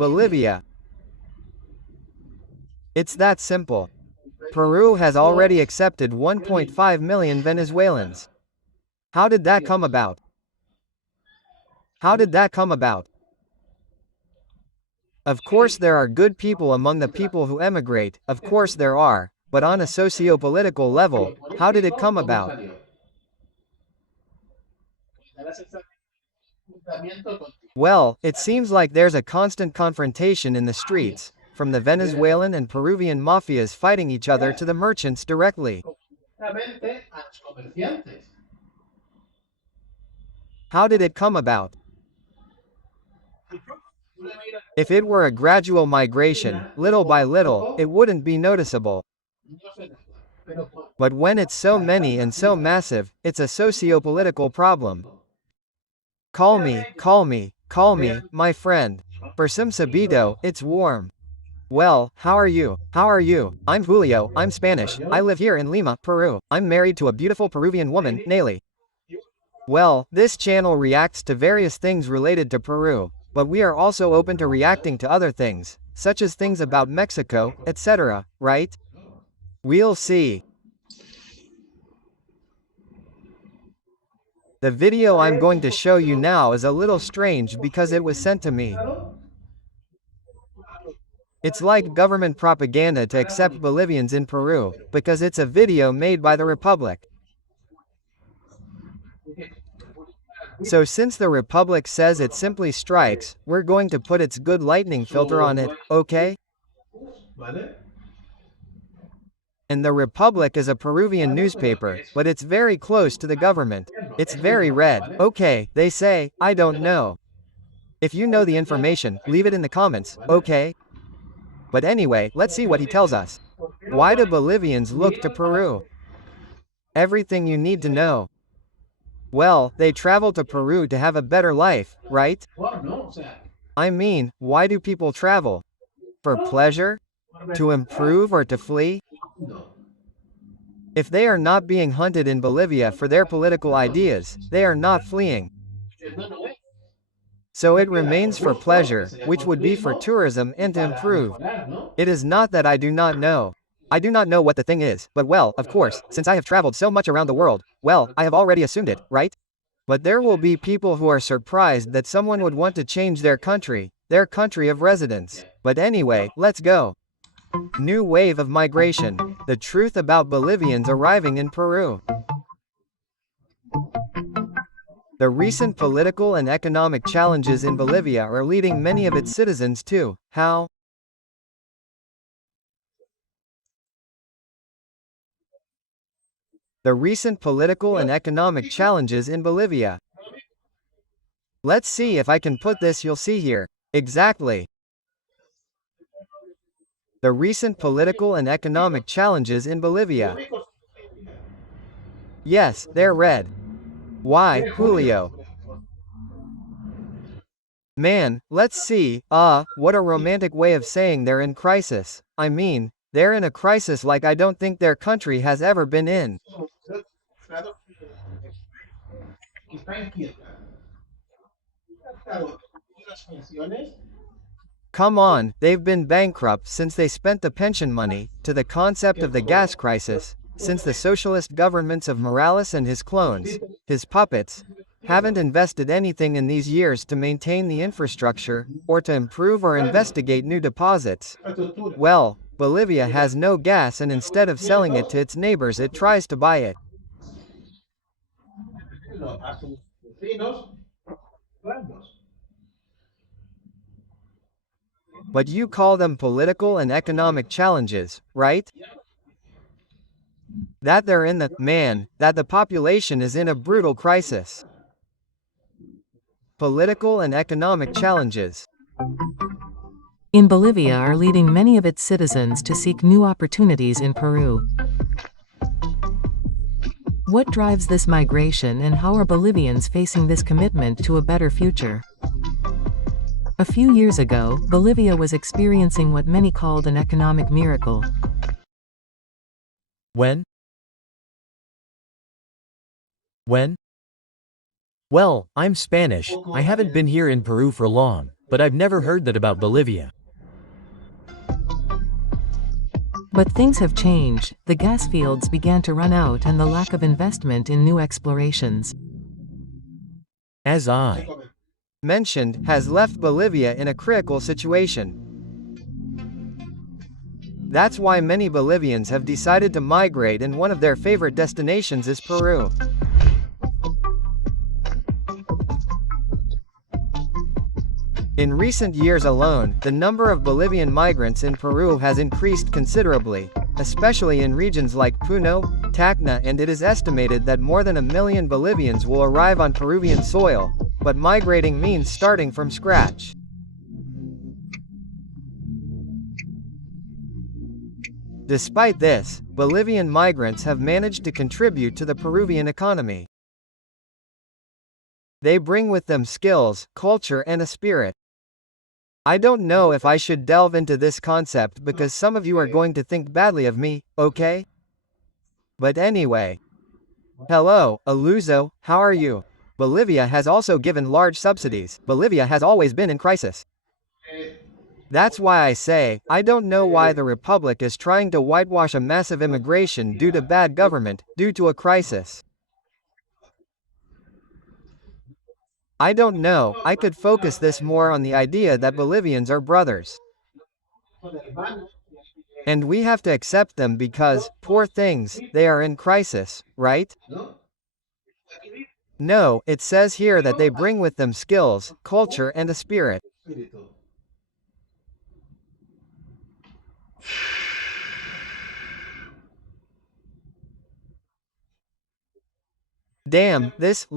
Bolivia. It's that simple. Peru has already accepted 1.5 million Venezuelans. How did that come about? How did that come about? Of course there are good people among the people who emigrate, of course there are, but on a socio-political level, how did it come about? Well, it seems like there's a constant confrontation in the streets, from the Venezuelan and Peruvian mafias fighting each other to the merchants directly. How did it come about? If it were a gradual migration, little by little, it wouldn't be noticeable. But when it's so many and so massive, it's a socio-political problem. Call me, my friend. For some sabito, it's warm. Well, how are you? How are you? I'm Julio, I'm Spanish, I live here in Lima, Peru. I'm married to a beautiful Peruvian woman, Nelly. Well, this channel reacts to various things related to Peru, but we are also open to reacting to other things, such as things about Mexico, etc., right? We'll see. The video I'm going to show you now is a little strange because it was sent to me. It's like government propaganda to accept Bolivians in Peru, because it's a video made by the Republic. So since the Republic says it simply strikes, we're going to put its good lightning filter on it, okay? And the Republic is a Peruvian newspaper, but it's very close to the government. It's very red. Okay, they say, I don't know. If you know the information, leave it in the comments, okay? But anyway, let's see what he tells us. Why do Bolivians look to Peru? Everything you need to know. Well, they travel to Peru to have a better life, right? I mean, why do people travel? For pleasure? To improve or to flee? If they are not being hunted in Bolivia for their political ideas, they are not fleeing. So it remains for pleasure, which would be for tourism and to improve. It is not that I do not know. I do not know what the thing is, but well, of course, since I have traveled so much around the world, well, I have already assumed it, right? But there will be people who are surprised that someone would want to change their country of residence. But anyway, let's go. New wave of migration. The truth about Bolivians arriving in Peru. The recent political and economic challenges in Bolivia are leading many of its citizens to, how? The recent political and economic challenges in Bolivia. Let's see if I can put this, you'll see here. Exactly. The recent political and economic challenges in Bolivia. Yes, they're red. Why, Julio? Man, let's see, what a romantic way of saying they're in crisis. I mean, they're in a crisis like I don't think their country has ever been in. Come on, they've been bankrupt since they spent the pension money, to the concept of the gas crisis, since the socialist governments of Morales and his clones, his puppets, haven't invested anything in these years to maintain the infrastructure, or to improve or investigate new deposits. Well, Bolivia has no gas and instead of selling it to its neighbors it tries to buy it. But you call them political and economic challenges, right? That they're in that the population is in a brutal crisis. Political and economic challenges in Bolivia are leading many of its citizens to seek new opportunities in Peru. What drives this migration and how are Bolivians facing this commitment to a better future? A few years ago, Bolivia was experiencing what many called an economic miracle. When? Well, I'm Spanish, I haven't been here in Peru for long, but I've never heard that about Bolivia. But things have changed, the gas fields began to run out and the lack of investment in new explorations. As I mentioned, has left Bolivia in a critical situation. That's why many Bolivians have decided to migrate, and one of their favorite destinations is Peru. In recent years alone, the number of Bolivian migrants in Peru has increased considerably, especially in regions like Puno, Tacna, and it is estimated that more than 1 million Bolivians will arrive on Peruvian soil, but migrating means starting from scratch. Despite this, Bolivian migrants have managed to contribute to the Peruvian economy. They bring with them skills, culture, and a spirit. I don't know if I should delve into this concept because some of you are going to think badly of me, okay? But anyway. Hello, Aluzo, how are you? Bolivia has also given large subsidies. Bolivia has always been in crisis. That's why I say, I don't know why the Republic is trying to whitewash a massive immigration due to bad government, due to a crisis. I don't know, I could focus this more on the idea that Bolivians are brothers. And we have to accept them because, poor things, they are in crisis, right? No, it says here that they bring with them skills, culture, and a spirit. Damn, this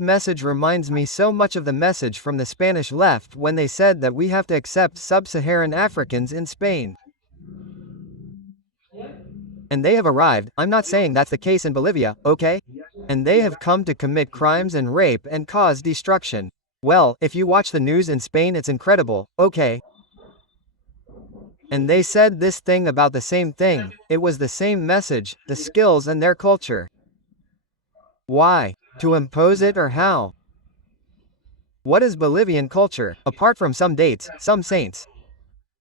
message reminds me so much of the message from the Spanish left when they said that we have to accept sub-Saharan Africans in Spain. And they have arrived, I'm not saying that's the case in Bolivia, okay? And they have come to commit crimes and rape and cause destruction. Well, if you watch the news in Spain it's incredible, okay? And they said this thing about the same thing, it was the same message, the skills and their culture. Why? To impose it or how? What is Bolivian culture, apart from some dates, some saints?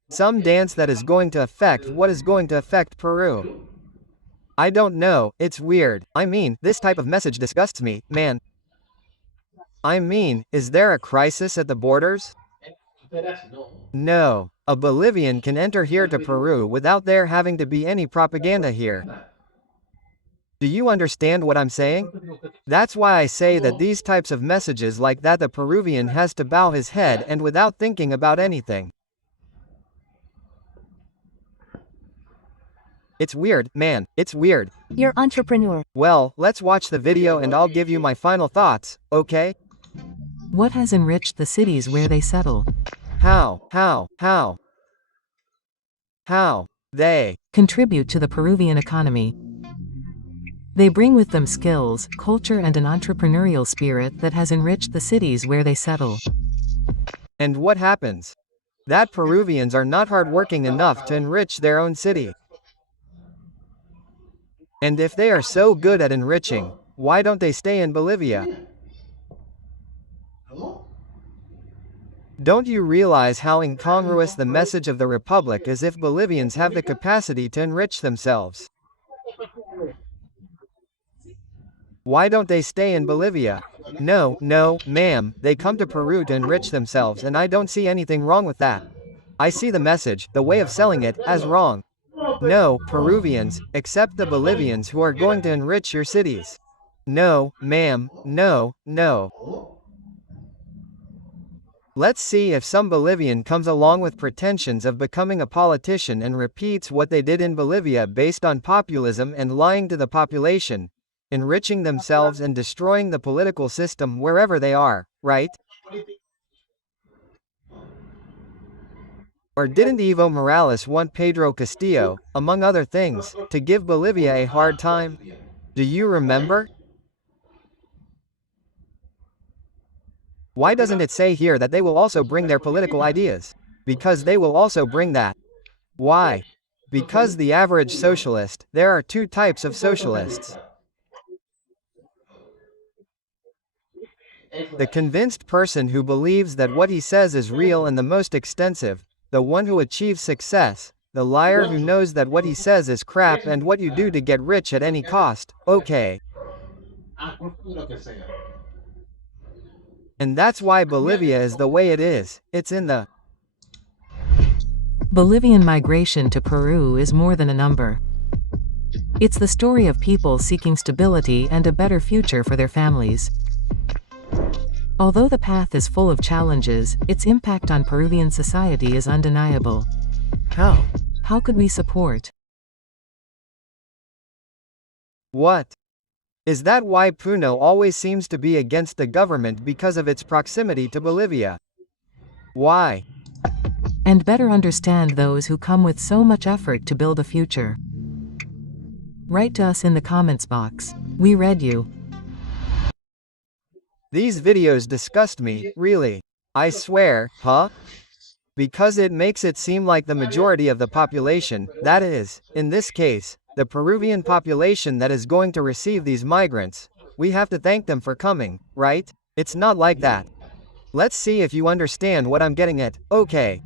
Some dance that is going to affect what is going to affect Peru? I don't know, it's weird. I mean, this type of message disgusts me, man. I mean, is there a crisis at the borders? No. A Bolivian can enter here to Peru without there having to be any propaganda here. Do you understand what I'm saying? That's why I say that these types of messages like that the Peruvian has to bow his head and without thinking about anything. It's weird, man, it's weird. You're entrepreneur. Well, let's watch the video and I'll give you my final thoughts, okay? What has enriched the cities where they settle? How? They contribute to the Peruvian economy. They bring with them skills, culture, and an entrepreneurial spirit that has enriched the cities where they settle. And what happens? That Peruvians are not hardworking enough to enrich their own city. And if they are so good at enriching, why don't they stay in Bolivia? Don't you realize how incongruous the message of the Republic is if Bolivians have the capacity to enrich themselves? Why don't they stay in Bolivia? No, ma'am, they come to Peru to enrich themselves and I don't see anything wrong with that. I see the message, the way of selling it, as wrong. No, Peruvians, accept the Bolivians who are going to enrich your cities. No, ma'am, no. Let's see if some Bolivian comes along with pretensions of becoming a politician and repeats what they did in Bolivia based on populism and lying to the population, enriching themselves and destroying the political system wherever they are, right? Or didn't Evo Morales want Pedro Castillo, among other things, to give Bolivia a hard time? Do you remember? Why doesn't it say here that they will also bring their political ideas? Because they will also bring that. Why? Because the average socialist, there are two types of socialists. The convinced person who believes that what he says is real and the most extensive, the one who achieves success, the liar who knows that what he says is crap and what you do to get rich at any cost, okay. And that's why Bolivia is the way it is, it's in the Bolivian migration to Peru is more than a number. It's the story of people seeking stability and a better future for their families. Although the path is full of challenges, its impact on Peruvian society is undeniable. How? How could we support? what? Is that why Puno always seems to be against the government because of its proximity to Bolivia? Why? And better understand those who come with so much effort to build a future. Write to us in the comments box. We read you. These videos disgust me, really. I swear, huh? Because it makes it seem like the majority of the population, that is, in this case, the Peruvian population that is going to receive these migrants, we have to thank them for coming, right? It's not like that. Let's see if you understand what I'm getting at, okay.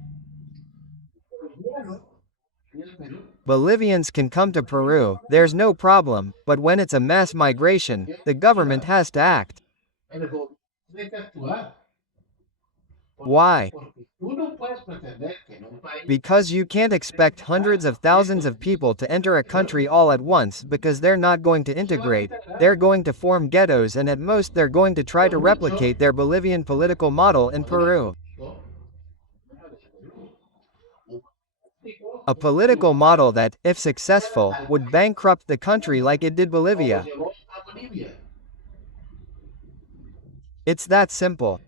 Bolivians can come to Peru, there's no problem, but when it's a mass migration, the government has to act. Why? Because you can't expect hundreds of thousands of people to enter a country all at once because they're not going to integrate, they're going to form ghettos and at most they're going to try to replicate their Bolivian political model in Peru. A political model that, if successful, would bankrupt the country like it did Bolivia. It's that simple.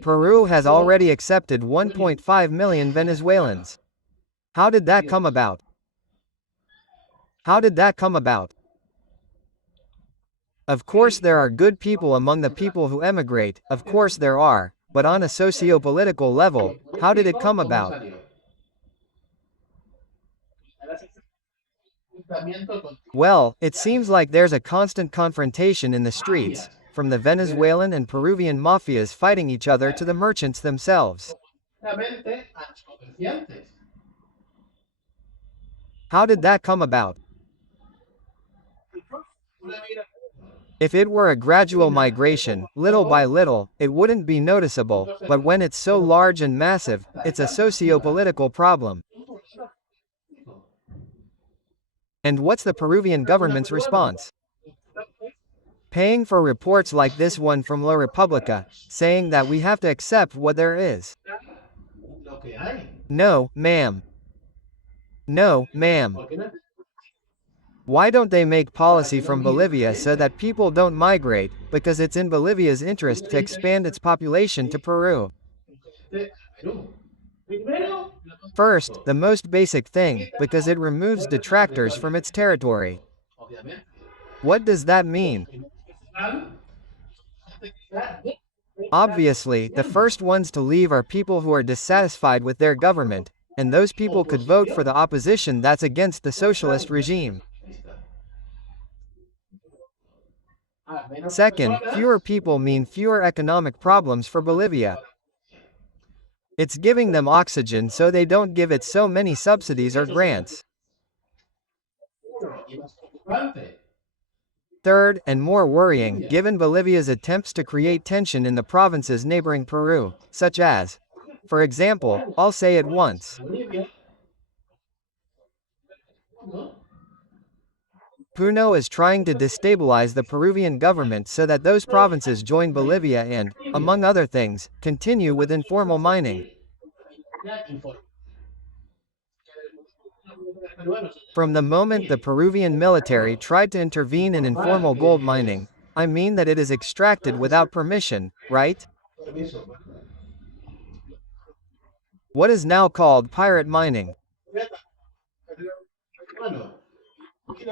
Peru has already accepted 1.5 million Venezuelans. How did that come about? How did that come about? Of course there are good people among the people who emigrate, of course there are, but on a socio-political level, how did it come about? Well, it seems like there's a constant confrontation in the streets, from the Venezuelan and Peruvian mafias fighting each other to the merchants themselves. How did that come about? If it were a gradual migration, little by little, it wouldn't be noticeable, but when it's so large and massive, it's a socio-political problem. And what's the Peruvian government's response? Paying for reports like this one from La Repubblica, saying that we have to accept what there is. No, ma'am. No, ma'am. Why don't they make policy from Bolivia so that people don't migrate, because it's in Bolivia's interest to expand its population to Peru? First, the most basic thing, because it removes detractors from its territory. What does that mean? Obviously, the first ones to leave are people who are dissatisfied with their government, and those people could vote for the opposition that's against the socialist regime. Second, fewer people mean fewer economic problems for Bolivia. It's giving them oxygen so they don't give it so many subsidies or grants. Third, and more worrying, given Bolivia's attempts to create tension in the provinces neighboring Peru, such as, for example, I'll say it once. Puno is trying to destabilize the Peruvian government so that those provinces join Bolivia and, among other things, continue with informal mining. From the moment the Peruvian military tried to intervene in informal gold mining, I mean that it is extracted without permission, right? What is now called pirate mining.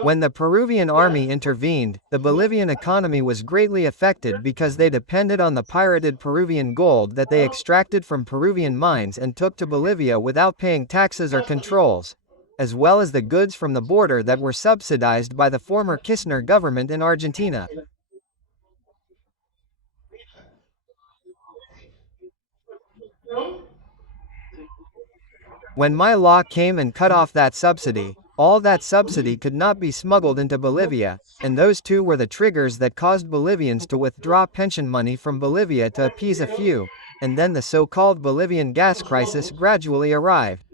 When the Peruvian army intervened, the Bolivian economy was greatly affected because they depended on the pirated Peruvian gold that they extracted from Peruvian mines and took to Bolivia without paying taxes or controls, as well as the goods from the border that were subsidized by the former Kirchner government in Argentina. When my law came and cut off that subsidy, all that subsidy could not be smuggled into Bolivia, and those two were the triggers that caused Bolivians to withdraw pension money from Bolivia to appease a few, and then the so-called Bolivian gas crisis gradually arrived.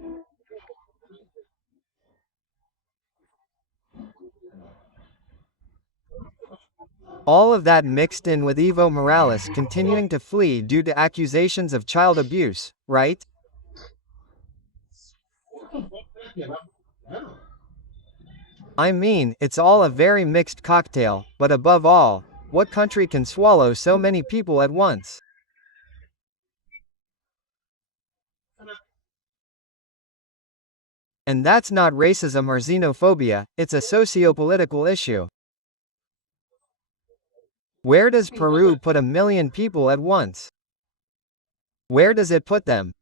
All of that mixed in with Evo Morales continuing to flee due to accusations of child abuse, right? I mean, it's all a very mixed cocktail, but above all, what country can swallow so many people at once? And that's not racism or xenophobia, it's a socio-political issue. Where does Peru put 1 million people at once? Where does it put them?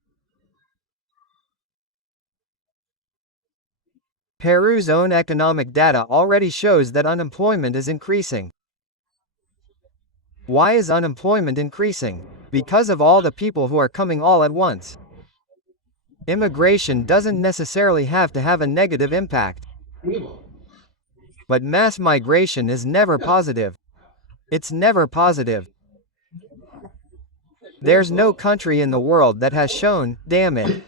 Peru's own economic data already shows that unemployment is increasing. Why is unemployment increasing? Because of all the people who are coming all at once. Immigration doesn't necessarily have to have a negative impact. But mass migration is never positive. It's never positive. There's no country in the world that has shown, damn it,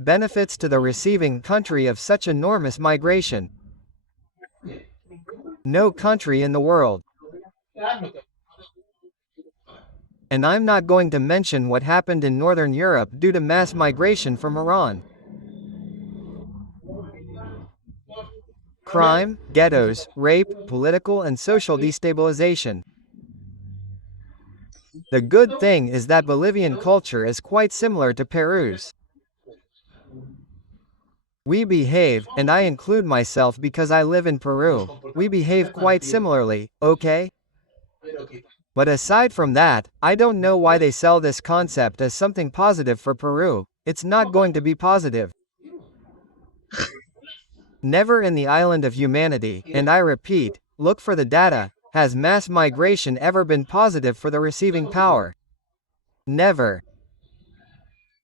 benefits to the receiving country of such enormous migration. No country in the world. And I'm not going to mention what happened in Northern Europe due to mass migration from Iran. Crime, ghettos, rape, political and social destabilization. The good thing is that Bolivian culture is quite similar to Peru's. We behave, and I include myself because I live in Peru, we behave quite similarly, okay? But aside from that, I don't know why they sell this concept as something positive for Peru. It's not going to be positive. Never in the island of humanity, and I repeat, look for the data, has mass migration ever been positive for the receiving power? Never.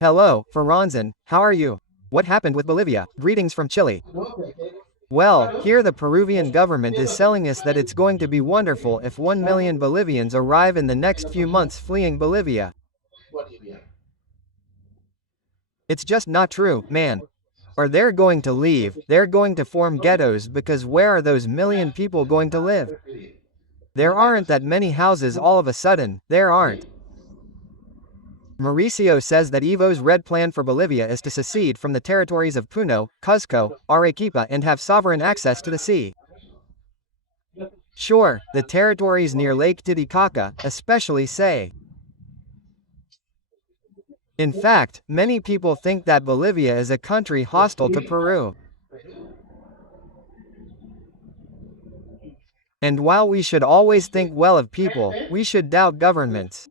Hello, Ferranzan, how are you? What happened with Bolivia? Greetings from Chile. Well, here the Peruvian government is selling us that it's going to be wonderful if 1 million Bolivians arrive in the next few months fleeing Bolivia. It's just not true, man. Or they're going to leave, they're going to form ghettos because where are those million people going to live? There aren't that many houses all of a sudden, there aren't. Mauricio says that Evo's red plan for Bolivia is to secede from the territories of Puno, Cuzco, Arequipa and have sovereign access to the sea. Sure, the territories near Lake Titicaca, especially say. In fact, many people think that Bolivia is a country hostile to Peru. And while we should always think well of people, we should doubt governments.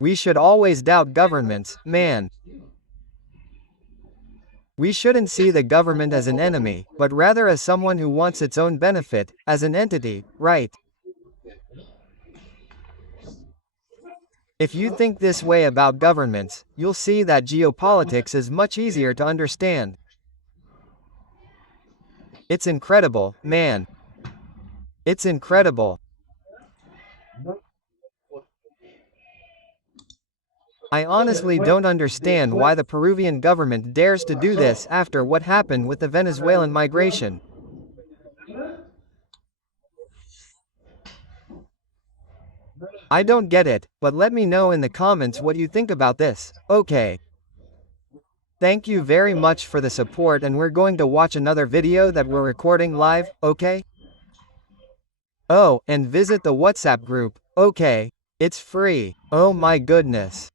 We should always doubt governments, man. We shouldn't see the government as an enemy, but rather as someone who wants its own benefit, as an entity, right? If you think this way about governments, you'll see that geopolitics is much easier to understand. It's incredible, man. It's incredible. I honestly don't understand why the Peruvian government dares to do this after what happened with the Venezuelan migration. I don't get it, but let me know in the comments what you think about this, okay? Thank you very much for the support and we're going to watch another video that we're recording live, okay? Oh, and visit the WhatsApp group, okay? It's free, oh my goodness.